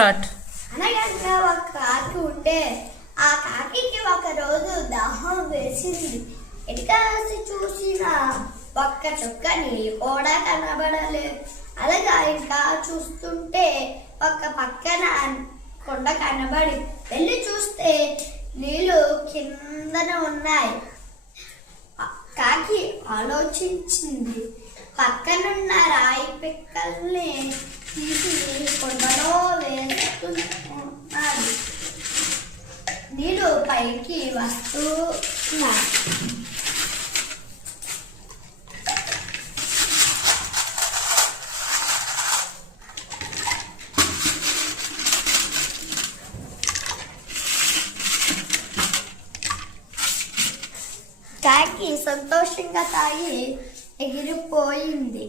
Start. అనగనగా ఒక కాకి ఉంటే ఆ కాకికి ఒక రోజు దాహం వేసింది. ఎటుకాసి చూసిన ఒక్క చుక్క నీళ్ళు కూడా కనబడలేదు. అలాగా ఇంకా చూస్తుంటే ఒక పక్కన కొండ కనబడి వెళ్ళి చూస్తే నీళ్ళు కిందన ఉన్నాయి. కాకి ఆలోచించింది, పక్కనున్న రాయి పిక్కల్ని తీసి కొండలో వేస్తున్నాడు. నీళ్ళు పైకి వస్తున్నాయి. కాకి సంతోషంగా తాగి ఎగిరిపోయింది.